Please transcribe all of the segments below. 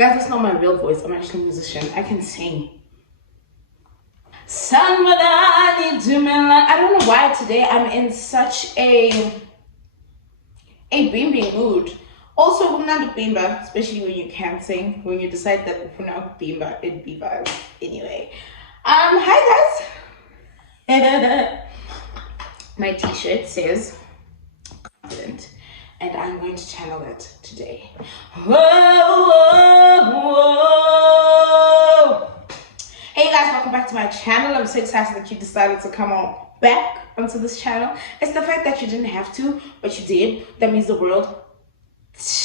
Guys, that's not my real voice. I'm actually a musician. I can sing. Somebody do me like. I don't know why today I'm in such a bimbi mood. Also, we're not bimba, especially when you can't sing. When you decide that we're not bimba, it be vibes anyway. Hi guys. My t-shirt says confident, and I'm going to channel it today. Whoa, whoa, whoa. Hey guys, welcome back to my channel. I'm so excited that you decided to come on back onto this channel. It's the fact that you didn't have to, but you did. That means the world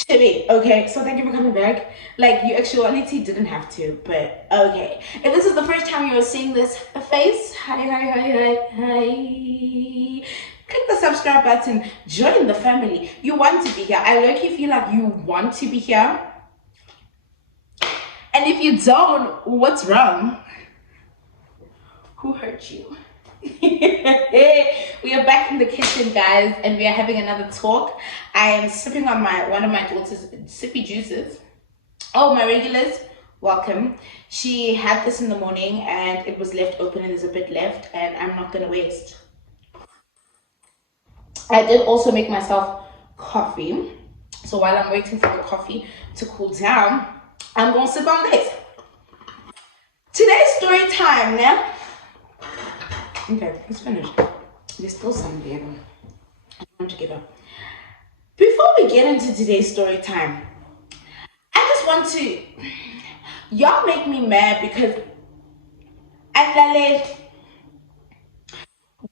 to me. Okay, so thank you for coming back. Like, you actually didn't have to, but okay. If this is the first time you're seeing this face, hi. Click the subscribe button, join the family. You want to be here. I low-key feel like you want to be here. And if you don't, what's wrong? Who hurt you? We are back in the kitchen, guys, and we are having another talk. I am sipping on one of my daughter's sippy juices. Oh, my regulars, welcome. She had this in the morning and it was left open and there's a bit left, and I'm not gonna waste. I did also make myself coffee, so while I'm waiting for the coffee to cool down, I'm gonna sip on this. Today's story time now. Okay, it's finished. There's still some there. I don't want to give up. Before we get into today's story time, I just want to... Y'all make me mad because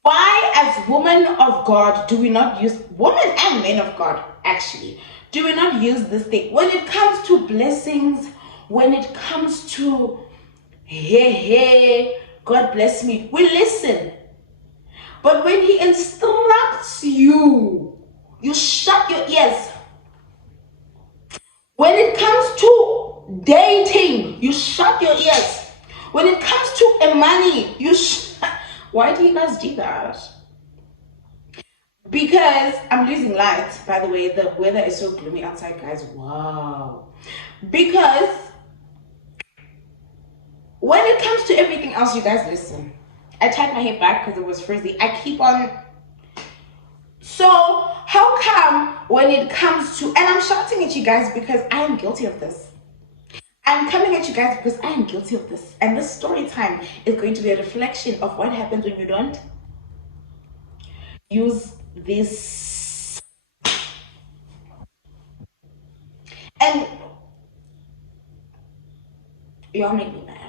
why, as women of God, do we not use... Women and men of God, actually, do we not use this thing? When it comes to blessings, when it comes to... Hey, God bless me. We listen. But when he instructs you, you shut your ears. When it comes to dating, you shut your ears. When it comes to money, you shut. Why do you guys do that? Because I'm losing light, by the way. The weather is so gloomy outside, guys. Wow. Because when it comes to everything else, you guys listen. I tied my hair back because it was frizzy. I keep on. So how come when it comes to, and I'm shouting at you guys because I am guilty of this. I'm coming at you guys because I am guilty of this. And this story time is going to be a reflection of what happens when you don't use this. And y'all make me mad.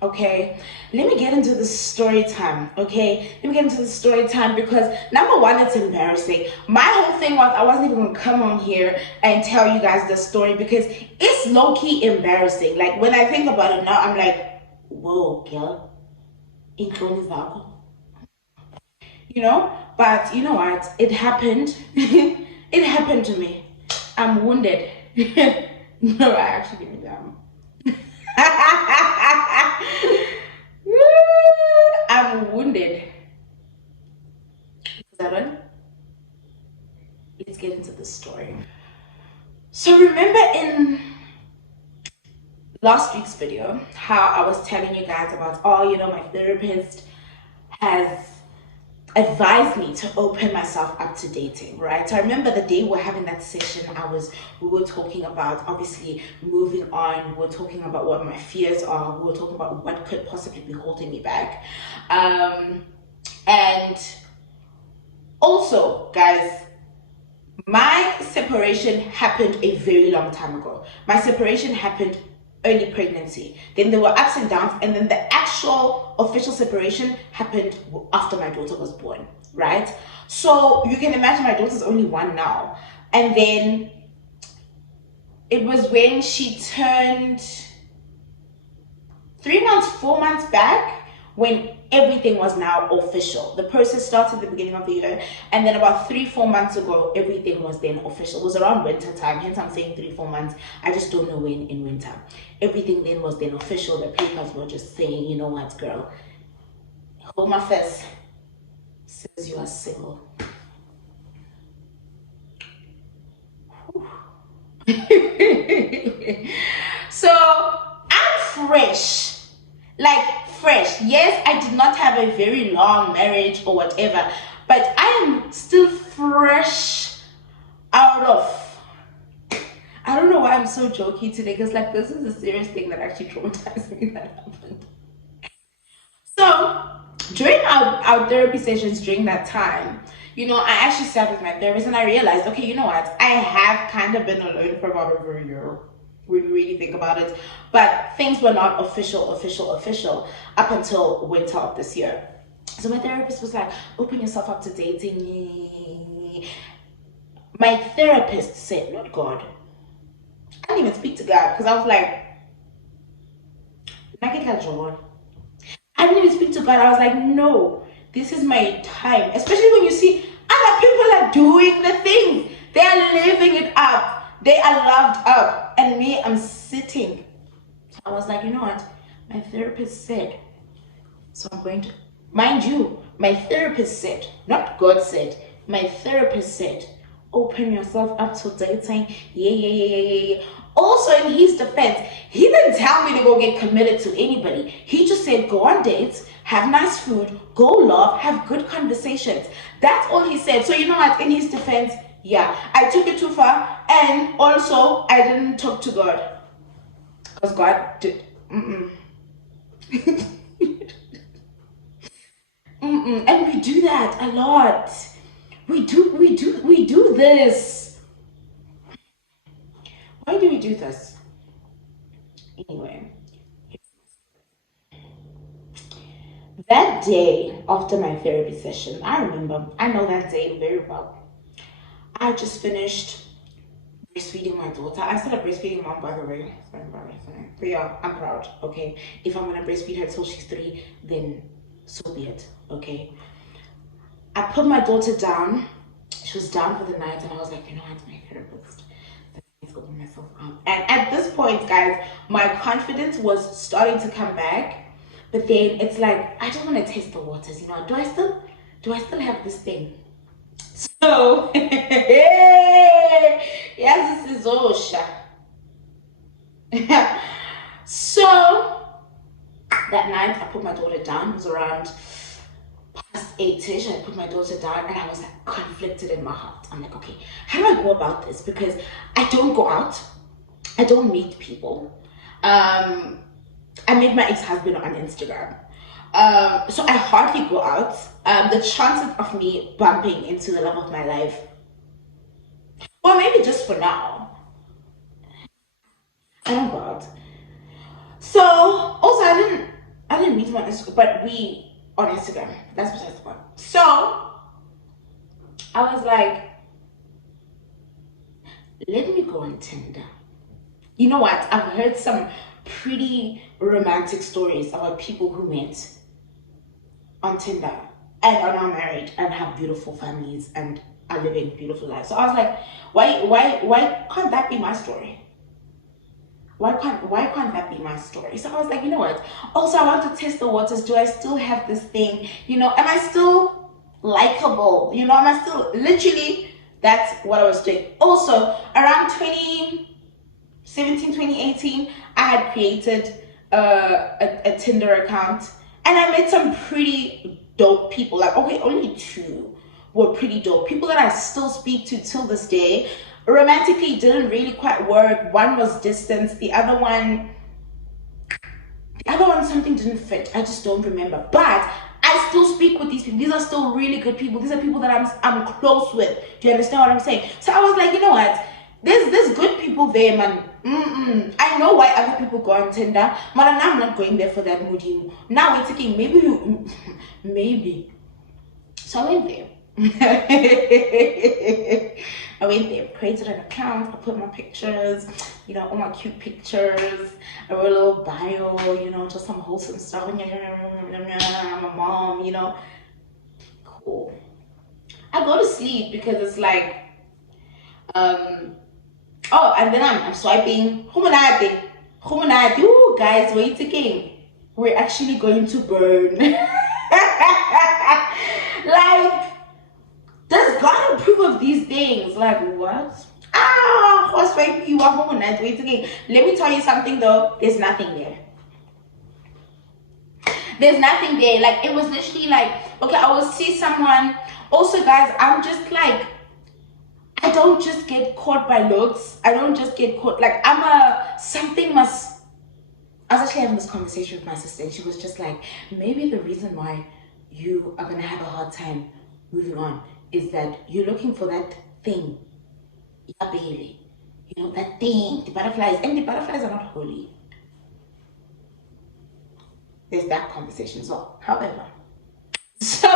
Okay, let me get into the story time. Okay, let me get into the story time because number one, it's embarrassing. My whole thing was I wasn't even gonna come on here and tell you guys the story because it's low-key embarrassing. Like, when I think about it now, I'm like, whoa, girl, you know. But you know what? It happened. It happened to me. I'm wounded. No, I actually didn't. I'm wounded. Is that on? Let's get into the story. So remember in last week's video how I was telling you guys about, oh, you know, my therapist has advised me to open myself up to dating, right? So I remember the day we were having that session, we were talking about obviously moving on. We were talking about what my fears are. We were talking about what could possibly be holding me back. And also, guys, my separation happened a very long time ago. My separation happened early pregnancy. Then there were ups and downs, and then the actual official separation happened after my daughter was born, right? So you can imagine my daughter's only one now. And then it was when she turned 3 months, 4 months back, when everything was now official. The process started at the beginning of the year, and then about 3-4 months ago, everything was then official. It was around winter time, hence I'm saying 3-4 months. I just don't know when in winter. Everything then was then official. The papers were just saying, you know what, girl, hold my face, says you are single. So like fresh. Yes, I did not have a very long marriage or whatever, but I am still fresh out of. I don't know why I'm so jokey today, because like this is a serious thing that actually traumatized me that happened. So during our therapy sessions during that time, I actually sat with my therapist and I realized, okay, you know what? I have kind of been alone for about over a year when we really think about it. But things were not official up until winter of this year. So my therapist was like, open yourself up to dating. My therapist said, not God. I didn't even speak to God because I was like, "Naked John." I didn't even speak to God. I was like, no, this is my time. Especially when you see other people are doing the things. They are living it up. They are loved up. And me, I'm sitting. So I was like, you know what? My therapist said, so I'm going to, mind you, my therapist said, not God said, my therapist said, open yourself up to dating. Yeah. Also, in his defense, he didn't tell me to go get committed to anybody. He just said, go on dates, have nice food, go love, have good conversations. That's all he said. So, you know what? In his defense, yeah, I took it too far. And also, I didn't talk to God. Because God did. And we do that a lot. We do this. Why do we do this? Anyway, that day after my therapy session, I know that day very well. I just finished breastfeeding my daughter. I started breastfeeding mom, by the way. Sorry. But yeah, I'm proud, okay? If I'm gonna breastfeed her till she's 3, then so be it, okay? I put my daughter down. She was down for the night, and I was like, you know what, my therapist. Let's open myself up. And at this point, guys, my confidence was starting to come back. But then it's like, I don't want to test the waters, Do I still have this thing? So yes, this is Osha. So that night I put my daughter down. It was around past 8ish. I put my daughter down and I was like conflicted in my heart. I'm like, okay, how do I go about this? Because I don't go out, I don't meet people. I met my ex-husband on Instagram. So I hardly go out. The chances of me bumping into the love of my life, or maybe just for now, I don't go out. So also I didn't meet him on Instagram, but we on Instagram. That's besides the point. So I was like, let me go on Tinder. You know what? I've heard some pretty romantic stories about people who met on Tinder and are now married and have beautiful families and are living beautiful lives. So I was like, why can't that be my story? Why can't that be my story? So I was like, you know what? Also, I want to test the waters. Do I still have this thing? Am I still likable? Am I still literally? That's what I was doing. Also, around 2017, 2018, I had created a Tinder account, and I met some pretty dope people. Like, okay, only 2 were pretty dope. People that I still speak to till this day. Romantically, didn't really quite work. One was distance. The other one, something didn't fit. I just don't remember. But I still speak with these people. These are still really good people. These are people that I'm close with. Do you understand what I'm saying? So I was like, you know what? There's good people there, man. I know why other people go on Tinder, but now I'm not going there for that moody. Now we're thinking maybe. So I went there. I went there, created an account, I put my pictures, all my cute pictures, I wrote a little bio, just some wholesome stuff. I'm a mom, cool. I go to sleep because it's like, oh, and then I'm swiping. Humanati. Ooh, guys, wait a second. We're actually going to burn. Like, does God approve of these things? Like, what? What's right? You are humanati. Wait a second. Let me tell you something though. There's nothing there. There's nothing there. Like, it was literally like, okay, I will see someone. Also, guys, I'm just like, I don't just get caught by looks. I don't just get caught. Like, something must. I was actually having this conversation with my sister, and she was just like, maybe the reason why you are going to have a hard time moving on is that you're looking for that thing. Yeah, Bailey. You know, that thing, the butterflies. And the butterflies are not holy. There's that conversation as well. However, so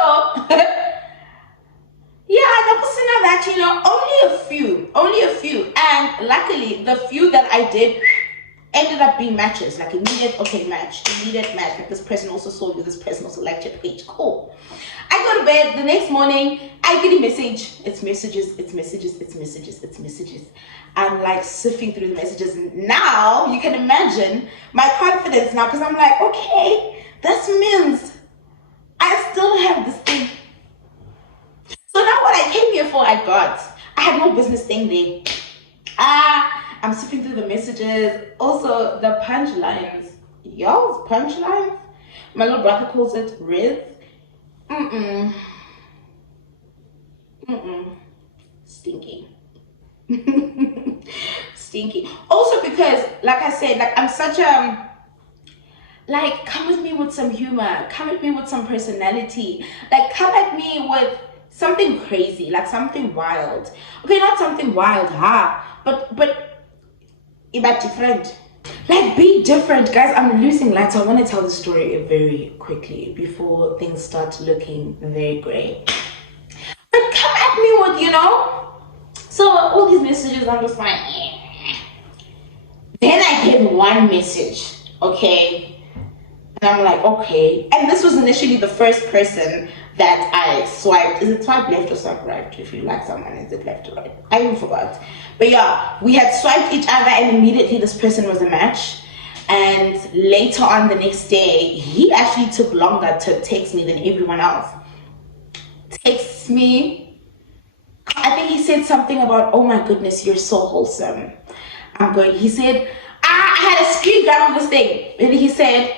yeah, the person that, you know, only a few, and luckily the few that I did ended up being matches. Like, immediate, okay, match, immediate match. Like, this person also saw you, this person also liked your page. Cool. I go to bed the next morning, I get a message. It's messages. I'm like sifting through the messages. Now you can imagine my confidence now, because I'm like, okay, this means I still have this thing. So now what I came here for, I got. I had no business staying there. I'm sifting through the messages. Also, the punchlines. Y'all's punchlines? My little brother calls it Riz. Stinky. Stinky. Also because, like I said, like, I'm such a, like, come with me with some humor, come at me with some personality, like, come at me with something crazy, like something wild. Okay, not something wild, but different. Like, be different, guys. I'm losing light, so I want to tell the story very quickly before things start looking very gray. But come at me with, you know. So all these messages, I'm just like, Then I get one message, okay, and I'm like, okay. And this was initially the first person that I swiped. Is it swipe left or swipe right? If you like someone, is it left or right? I even forgot. But yeah, we had swiped each other, and immediately this person was a match. And later on the next day, he actually took longer to text me than everyone else. Texts me. I think he said something about, oh my goodness, you're so wholesome. He said, I had a screen grab of this thing. And he said,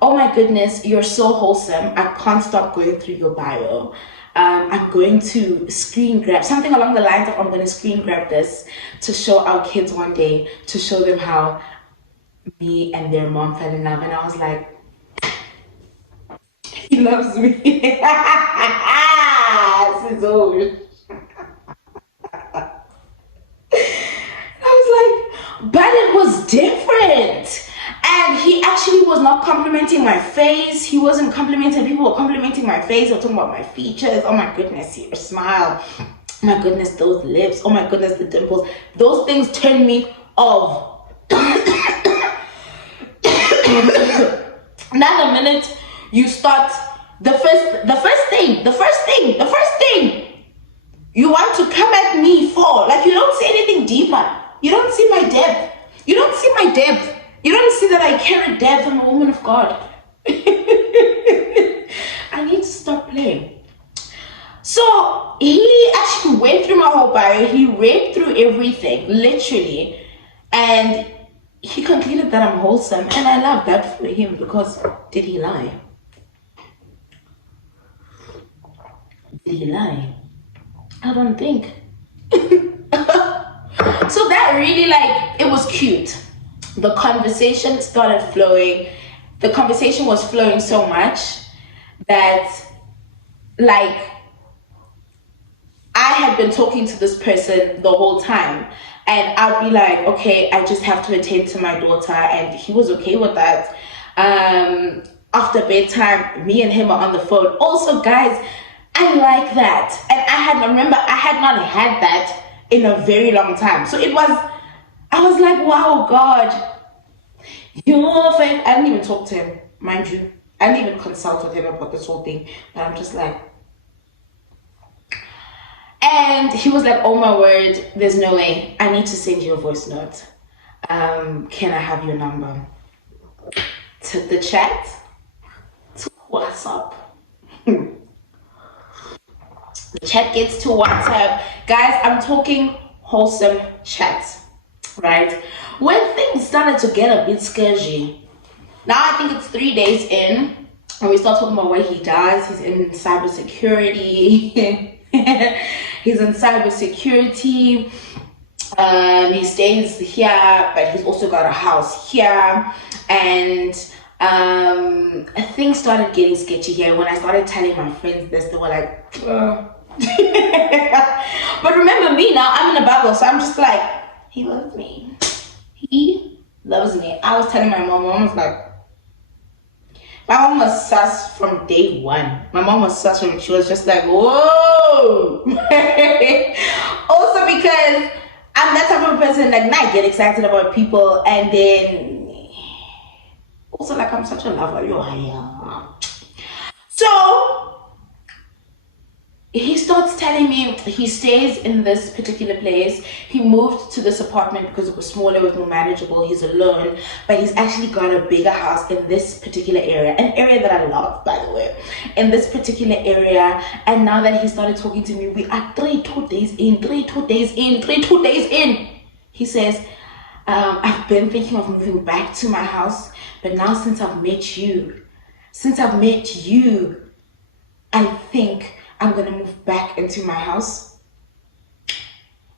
oh my goodness, you're so wholesome. I can't stop going through your bio. I'm going to screen grab, something along the lines of, I'm going to screen grab this to show our kids one day, to show them how me and their mom fell in love. And I was like, he loves me. This is old. But it was different. And he actually was not complimenting my face. He wasn't complimenting, people were complimenting my face. They were talking about my features. Oh my goodness, your smile. Oh my goodness, those lips. Oh my goodness, the dimples. Those things turned me off. Now the minute you start, the first thing you want to come at me for, like, you don't see anything deeper. You don't see my depth. You don't see my depth. You don't see that I carry depth. I'm a woman of God. I need to stop playing. So he actually went through my whole bio. He read through everything, literally. And he concluded that I'm wholesome. And I love that for him, because did he lie? Did he lie? I don't think. So that really, like, it was cute. The conversation started flowing. The conversation was flowing so much that, like, I had been talking to this person the whole time, and I'd be like, okay, I just have to attend to my daughter, and he was okay with that. After bedtime, me and him are on the phone. Also, guys, I like that. And I had not had that in a very long time. So I was like, wow, God, you're fine. I didn't even talk to him, mind you. I didn't even consult with him about this whole thing. But I'm just like, and he was like, oh my word, there's no way. I need to send you a voice note. Can I have your number? Took the chat to WhatsApp. The chat gets to WhatsApp. Guys, I'm talking wholesome chats, right? When things started to get a bit sketchy, now I think it's 3 days in, And we start talking about what he does. He's in cybersecurity. He's in cybersecurity. He stays here, but he's also got a house here. And things started getting sketchy here. When I started telling my friends this, they were like, but remember me now, I'm in a bubble, so I'm just like, he loves me. He loves me. I was telling my mom was like, my mom was sus from day one. My mom was sus from, she was just like, whoa. Also because I'm that type of person, like, I get excited about people, and then also, like, I'm such a lover. So he starts telling me he stays in this particular place. He moved to this apartment because it was smaller, it was more manageable. He's alone, but he's actually got a bigger house in this particular area, an area that I love, by the way, in this particular area. And now that he started talking to me, we are 2 days in. He says, I've been thinking of moving back to my house, but now since I've met you, I think I'm gonna move back into my house,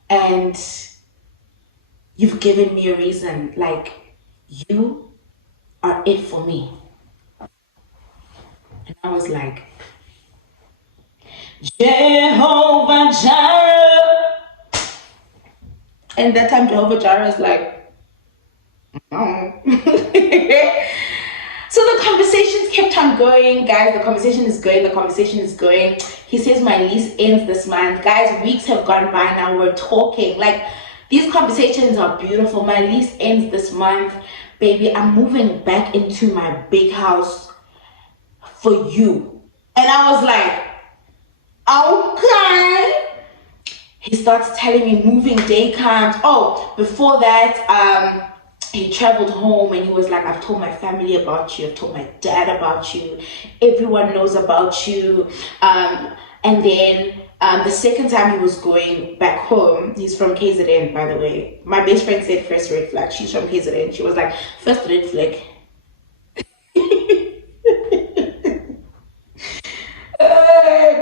and you've given me a reason, like, you are it for me. And I was like, Jehovah Jireh. And that time Jehovah Jireh is like, no. So the conversations kept on going, guys. The conversation is going. He says my lease ends this month. Guys, weeks have gone by now. We're talking. Like, these conversations are beautiful. My lease ends this month. Baby, I'm moving back into my big house for you. And I was like, okay. He starts telling me moving day comes. Oh, before that, he traveled home and he was like, I've told my family about you, I've told my dad about you, everyone knows about you. And then the second time he was going back home, he's from KZN, by the way. My best friend said first red flag. She's from KZN. She was like, first red flag.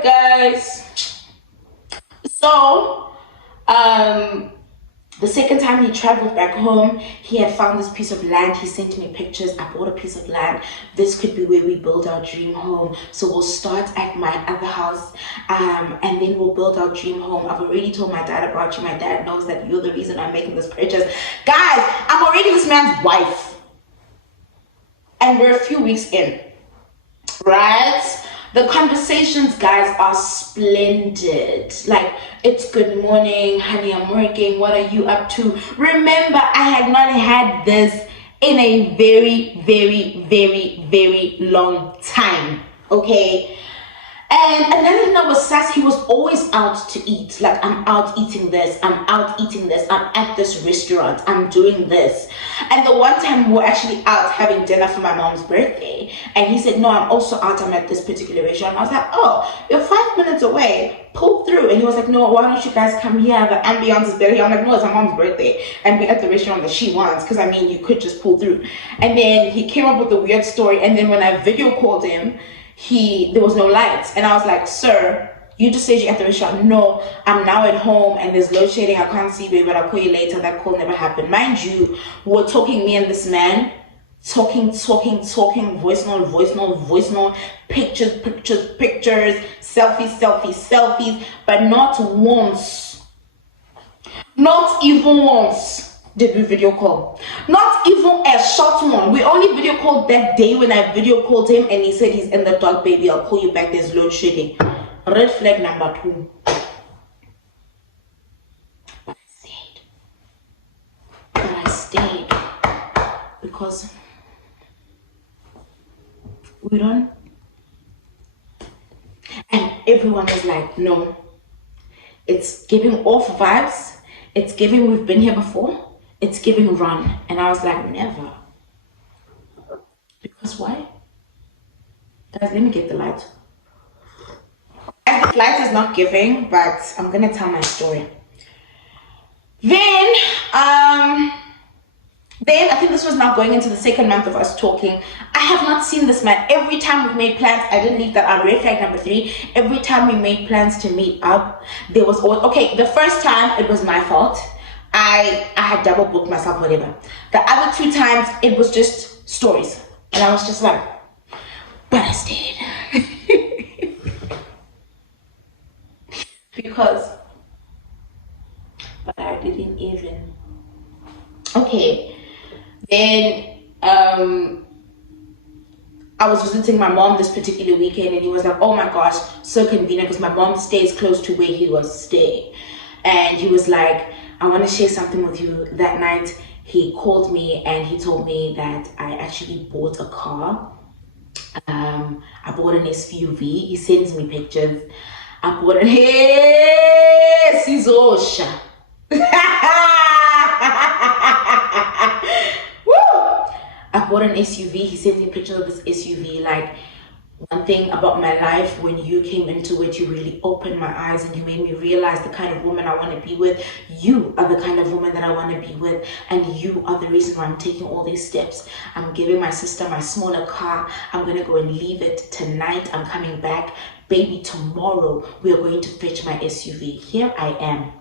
Guys. So, the second time he traveled back home, he had found this piece of land. He sent me pictures. I bought a piece of land. This could be where we build our dream home. So we'll start at my other house, and then we'll build our dream home. I've already told my dad about you. My dad knows that you're the reason I'm making this purchase. Guys, I'm already this man's wife. And we're a few weeks in, right? The conversations, guys, are splendid. Like, it's good morning, honey, I'm working. What are you up to? Remember, I had not had this in a very, very, very, very long time. Okay? And another thing that was sus, he was always out to eat. Like, I'm out eating this, I'm at this restaurant, I'm doing this. And the one time we were actually out having dinner for my mom's birthday, and he said, no, I'm also out, I'm at this particular restaurant. I was like, oh, you're 5 minutes away, pull through. And he was like, no, why don't you guys come here? The ambiance is better here. I'm like, no, it's my mom's birthday, and we're at the restaurant that she wants, because I mean, you could just pull through. And then he came up with a weird story, and then when I video called him, there was no lights, and I was like, sir, you just said you're at the restaurant. No, I'm now at home and there's load shedding, I can't see you, but I'll call you later. That call never happened. Mind you, we're talking, me and this man, talking, voice note, pictures, selfies, but not even once did we video call. Not even a short one. We only video called that day when I video called him and he said he's in the dark, baby, I'll call you back, there's load shedding. Red flag number 2. But I stayed because we don't. And everyone was like, no, it's giving off vibes, it's giving we've been here before, it's giving run. And I was like, never. Because why? Guys, let me get the light. The light is not giving, but I'm gonna tell my story. Then Then I think this was now going into the second month of us talking. I have not seen this man. Every time we made plans, I didn't leave that out. Red flag number 3. Every time we made plans to meet up, there was all okay. The first time it was my fault. I had double booked myself, whatever. The other 2 times it was just stories, and I was just like, but I stayed because, but I didn't even. Okay. Then I was visiting my mom this particular weekend, and he was like, oh my gosh, so convenient because my mom stays close to where he was staying. And he was like, I want to share something with you. That night he called me and he told me that I actually bought a car. I bought an SUV. He sends me pictures. I bought an Sizosha. I bought an SUV. He sent me pictures of this SUV. Like, one thing about my life, when you came into it, you really opened my eyes and you made me realize the kind of woman I want to be with. You are the kind of woman that I want to be with, and you are the reason why I'm taking all these steps. I'm giving my sister my smaller car. I'm going to go and leave it tonight. I'm coming back. Baby, tomorrow we are going to fetch my SUV. Here I am.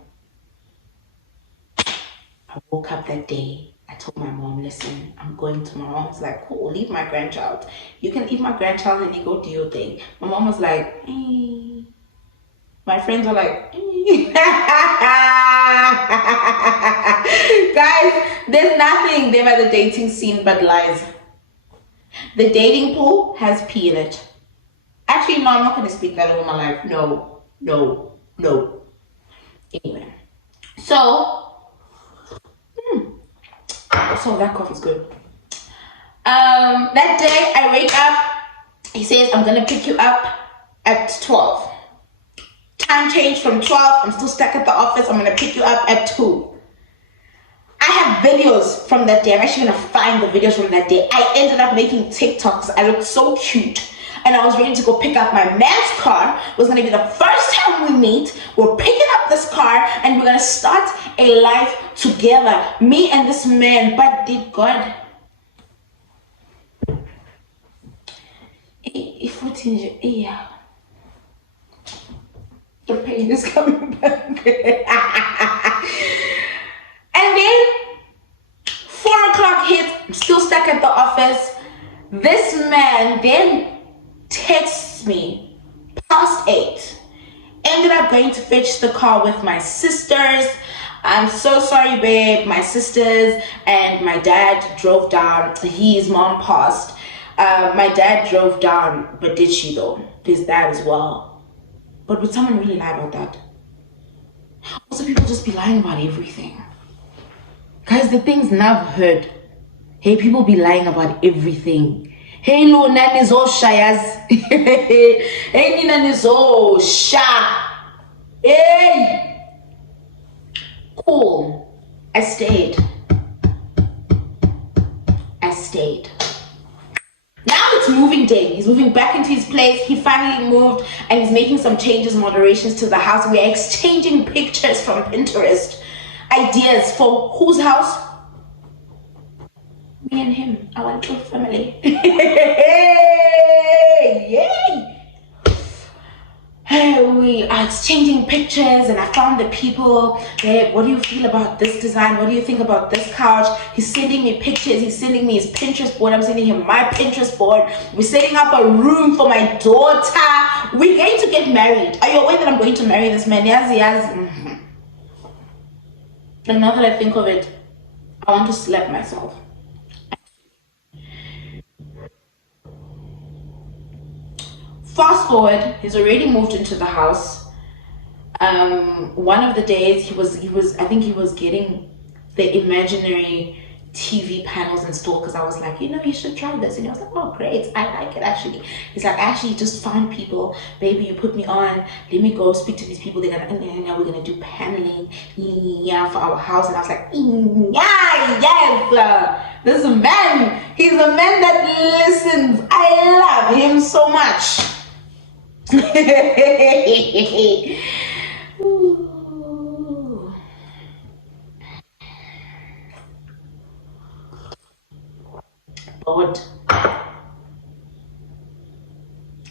I woke up that day. I told my mom, listen, I'm going tomorrow. I was like, cool, leave my grandchild. You can leave my grandchild and you go do your thing. My mom was like, My friends were like, Guys, there's nothing there by the dating scene but lies. The dating pool has pee in it. Actually, no, I'm not going to speak that over my life. No. Anyway, so that coffee's good. That day I wake up, he says, I'm gonna pick you up at 12. Time change from 12, I'm still stuck at the office, I'm gonna pick you up at 2. I have videos from that day. I'm actually gonna find the videos from that day. I ended up making TikToks. I looked so cute. And I was ready to go pick up my man's car. It was going to be the first time we meet. We're picking up this car and we're going to start a life together. Me and this man. But did God... If it's in your ear, the pain is coming back. And then 4 o'clock hits. I'm still stuck at the office. This man then texts me past 8. Ended up going to fetch the car with my sisters. I'm so sorry, babe. My sisters and my dad drove down. His mom passed. My dad drove down, but did she though? There's that as well. But would someone really lie about that? Also, people just be lying about everything. Guys, the things now I've heard. Hey, people be lying about everything. Hey, no, nani zo shayas. Hey, ni nani zo sha. Hey. Cool. I stayed. Now it's moving day. He's moving back into his place. He finally moved and he's making some changes, moderations to the house. We're exchanging pictures from Pinterest. Ideas for whose house? Me and him, our little family. Yay! We are exchanging pictures and I found the people. Hey, what do you feel about this design? What do you think about this couch? He's sending me pictures. He's sending me his Pinterest board. I'm sending him my Pinterest board. We're setting up a room for my daughter. We're going to get married. Are you aware that I'm going to marry this man? Yes. Mm-hmm. And now that I think of it, I want to slap myself. Fast forward, he's already moved into the house. One of the days he was I think he was getting the imaginary TV panels installed because I was like, you should try this. And he was like, oh great, I like it actually. He's like, I actually just found people, baby, you put me on, let me go speak to these people. We're gonna do paneling for our house. And I was like, yes, this man, he's a man that listens. I love him so much. Ooh. Lord.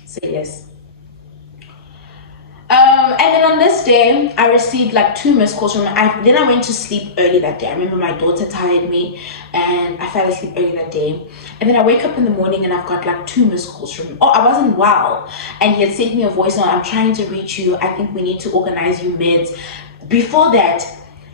Say yes. And then on this day, I received like 2 missed calls from him. Then I went to sleep early that day. I remember my daughter tired me and I fell asleep early that day. And then I wake up in the morning and I've got like 2 missed calls from him. Oh, I wasn't well. And he had sent me a voice note. I'm trying to reach you. I think we need to organize you meds. Before that,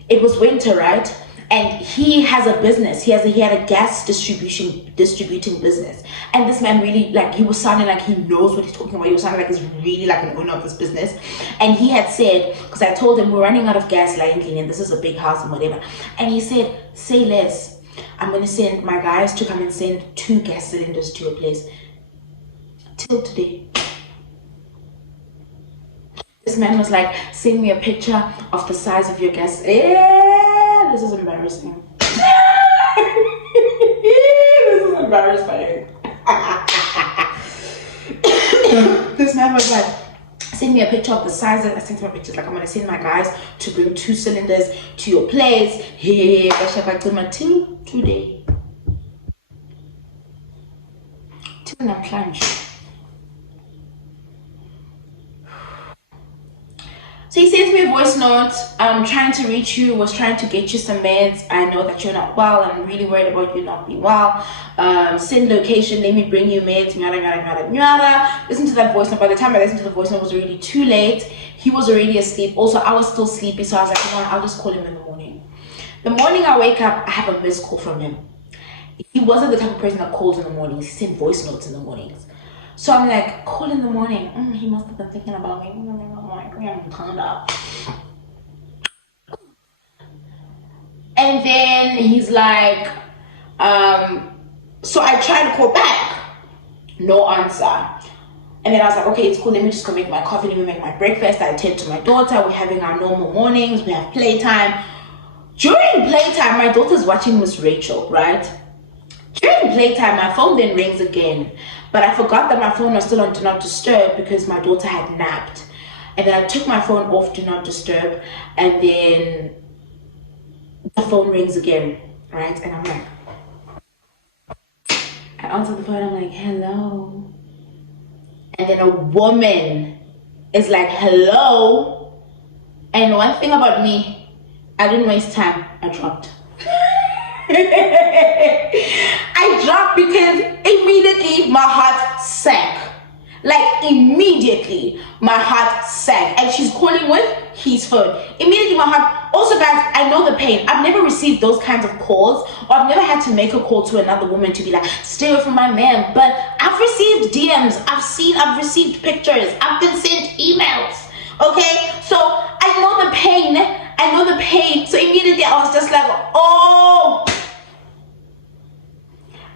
it was winter, right? And he has a business. He had a gas distributing business. And this man really, like, he was sounding like he knows what he's talking about. He was sounding like he's really like an owner of this business. And he had said, because I told him we're running out of gas, lately, and this is a big house and whatever. And he said, say less. I'm gonna send my guys to come and send 2 gas cylinders to your place. Till today. This man was like, send me a picture of the size of your gas. This is embarrassing. This is embarrassing. This man was like, send me a picture of the size. I sent him a picture, like, I'm gonna send my guys to bring 2 cylinders to your place. Hey, till today. Till I plunge. So he sends me a voice note, trying to reach you, was trying to get you some meds. I know that you're not well, I'm really worried about you not being well. Send location, let me bring you meds, yada, yada, yada, yada. Listen to that voice note. By the time I listened to the voice note, it was already too late. He was already asleep. Also, I was still sleepy, so I was like, you know, I'll just call him in the morning. The morning I wake up, I have a missed call from him. He wasn't the type of person that calls in the mornings. He sent voice notes in the mornings. So I'm like, call in the morning. He must have been thinking about me. I'm turned up. And then he's like, so I tried to call back. No answer. And then I was like, okay, it's cool. Let me just go make my coffee. Let me make my breakfast. I attend to my daughter. We're having our normal mornings. We have playtime. During playtime, my daughter's watching Miss Rachel, right? During playtime, my phone then rings again. But I forgot that my phone was still on Do Not Disturb because my daughter had napped. And then I took my phone off Do Not Disturb, and then the phone rings again, right? And I'm like, I answer the phone, I'm like, hello. And then a woman is like, hello. And one thing about me, I didn't waste time, I dropped. I dropped because immediately my heart sank. Like immediately my heart sank. And she's calling with his phone. Immediately my heart. Also guys, I know the pain. I've never received those kinds of calls, or I've never had to make a call to another woman to be like, stay away from my man. But I've received DMs, I've received pictures, I've been sent emails. Okay, so I know the pain. So immediately I was just like, oh.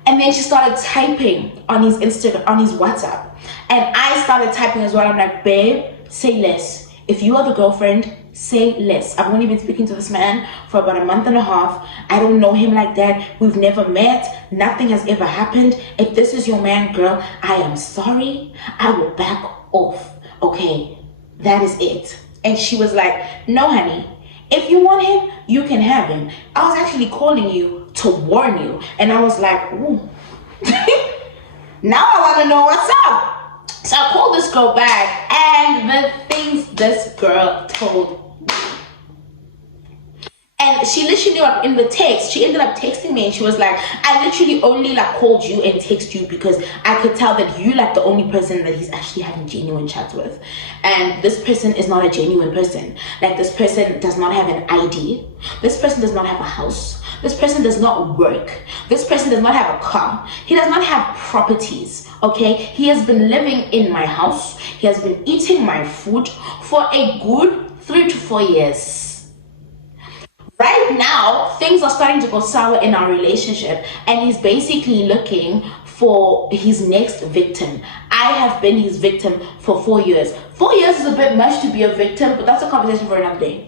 And then she started typing on his Instagram, on his WhatsApp. And I started typing as well. I'm like, babe, say less. If you are the girlfriend, say less. I've only been speaking to this man for about a month and a half. I don't know him like that. We've never met. Nothing has ever happened. If this is your man, girl, I am sorry. I will back off. Okay, that is it. And she was like, no, honey. If you want him, you can have him. I was actually calling you to warn you. And I was like, ooh. Now I want to know what's up. So I called this girl back, and the things this girl told me. And she literally, in the text, she ended up texting me, and she was like, I literally only like called you and text you because I could tell that you like the only person that he's actually having genuine chats with. And this person is not a genuine person. Like, this person does not have an ID. This person does not have a house. This person does not work. This person does not have a car. He does not have properties, okay? He has been living in my house. He has been eating my food for a good 3 to 4 years. Right now, things are starting to go sour in our relationship, and he's basically looking for his next victim. I have been his victim for 4 years. 4 years is a bit much to be a victim, but that's a conversation for another day.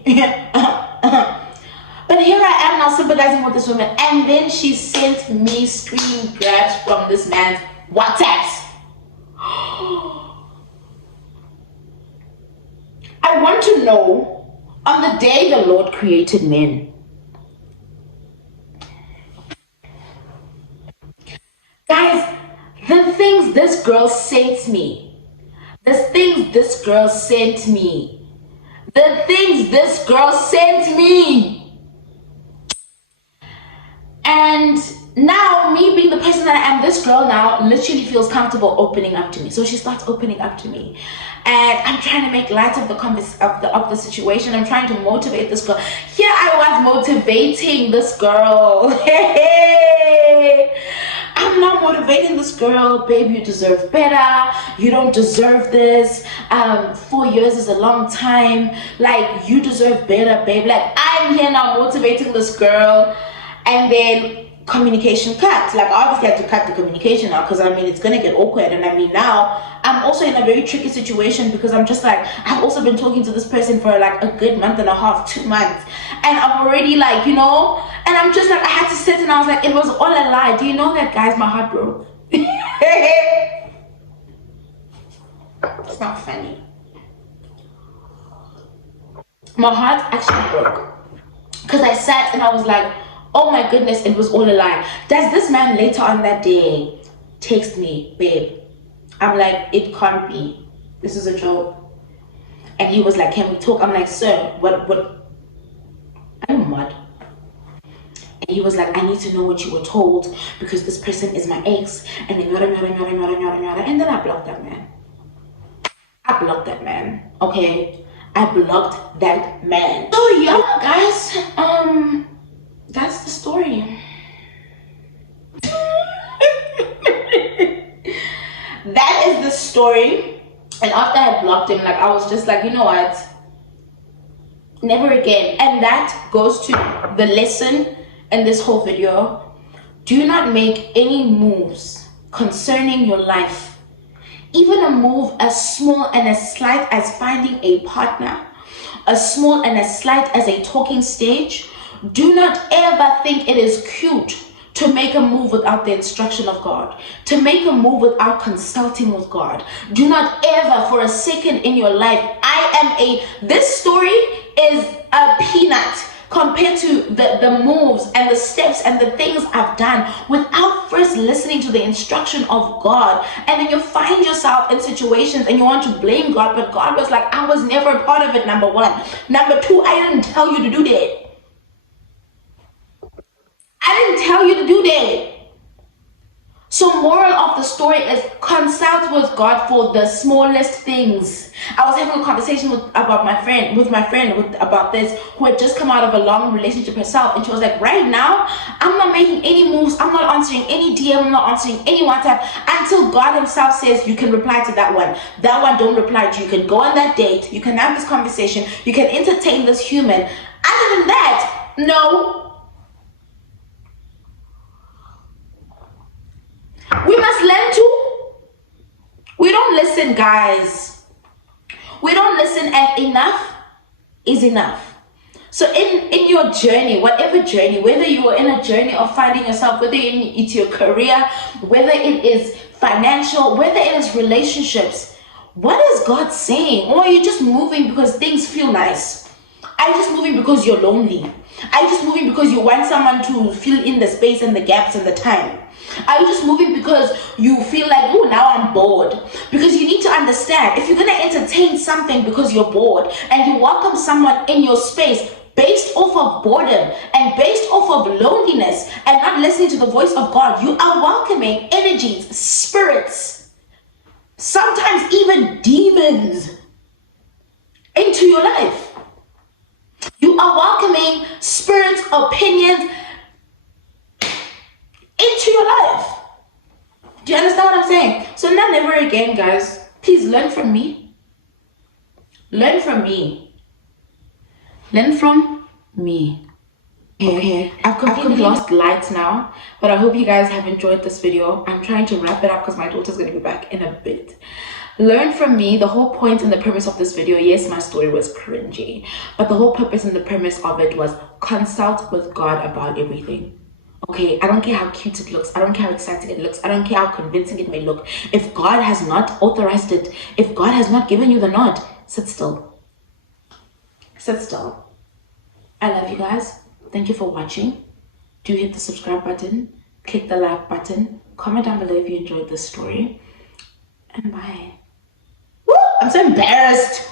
But here I am now sympathizing with this woman, and then she sent me screen grabs from this man's WhatsApps. I want to know, on the day the Lord created men. Guys, things this girl sent me. The things this girl sent me. The things this girl sent me. And now, me being the person that I am, this girl now literally feels comfortable opening up to me. So she starts opening up to me, and I'm trying to make light of the situation. I'm trying to motivate this girl. Here I was motivating this girl. Hey, I'm not motivating this girl. Babe, you deserve better. You don't deserve this. 4 years is a long time. Like, you deserve better, babe. Like, I'm here now motivating this girl. And then communication cut. Like, I obviously had to cut the communication out, because I mean, it's gonna get awkward. And I mean, now I'm also in a very tricky situation, because I'm just like, I've also been talking to this person for like a good month and a half, 2 months, and I'm already like, you know, and I'm just like, I had to sit and I was like, it was all a lie. Do you know that, guys? My heart broke. It's not funny. My heart actually broke, because I sat and I was like, oh my goodness, it was all a lie. Does this man later on that day text me, babe? I'm like, it can't be. This is a joke. And he was like, can we talk? I'm like, sir, what? I'm mad. And he was like, I need to know what you were told, because this person is my ex. And then and then I blocked that man. I blocked that man. Okay? I blocked that man. So yeah, guys, that's the story. That is the story. And after I blocked him, like, I was just like, you know what? Never again. And that goes to the lesson in this whole video. Do not make any moves concerning your life. Even a move as small and as slight as finding a partner, as small and as slight as a talking stage. Do not ever think it is cute to make a move without the instruction of God, to make a move without consulting with God. Do not ever for a second in your life, this story is a peanut compared to the moves and the steps and the things I've done without first listening to the instruction of God. And then you find yourself in situations and you want to blame God, but God was like, I was never a part of it, number one. Number two, I didn't tell you to do that. I didn't tell you to do that. So moral of the story is consult with God for the smallest things. I was having a conversation with my friend about this, who had just come out of a long relationship herself, and she was like, right now, I'm not making any moves, I'm not answering any DM, I'm not answering any WhatsApp until God himself says you can reply to that one. That one don't reply to you. Can go on that date, you can have this conversation, you can entertain this human. Other than that, no. We must learn to. We don't listen, guys. We don't listen, and enough is enough. So in your journey, whatever journey, whether you are in a journey of finding yourself, whether it's your career, whether it is financial, whether it is relationships, what is God saying? Or are you just moving because things feel nice? Are you just moving because you're lonely? Are you just moving because you want someone to fill in the space and the gaps and the time? Are you just moving because you feel like, oh, now I'm bored? Because you need to understand, if you're going to entertain something because you're bored, and you welcome someone in your space based off of boredom and based off of loneliness and not listening to the voice of God, you are welcoming energies, spirits, sometimes even demons into your life. You are welcoming spirits, opinions into your life. Do you understand what I'm saying? So now, never again, guys. Please learn from me. Learn from me. Learn from me. Okay. I've completely lost light now, but I hope you guys have enjoyed this video. I'm trying to wrap it up because my daughter's going to be back in a bit. Learn from me. The whole point and the premise of this video, yes, my story was cringy, but the whole purpose and the premise of it was consult with God about everything. Okay, I don't care how cute it looks, I don't care how exciting it looks, I don't care how convincing it may look. If God has not authorized it, if God has not given you the nod, sit still. Sit still. I love you guys. Thank you for watching. Do hit the subscribe button, click the like button, Comment down below if you enjoyed this story. And bye. Woo! I'm so embarrassed.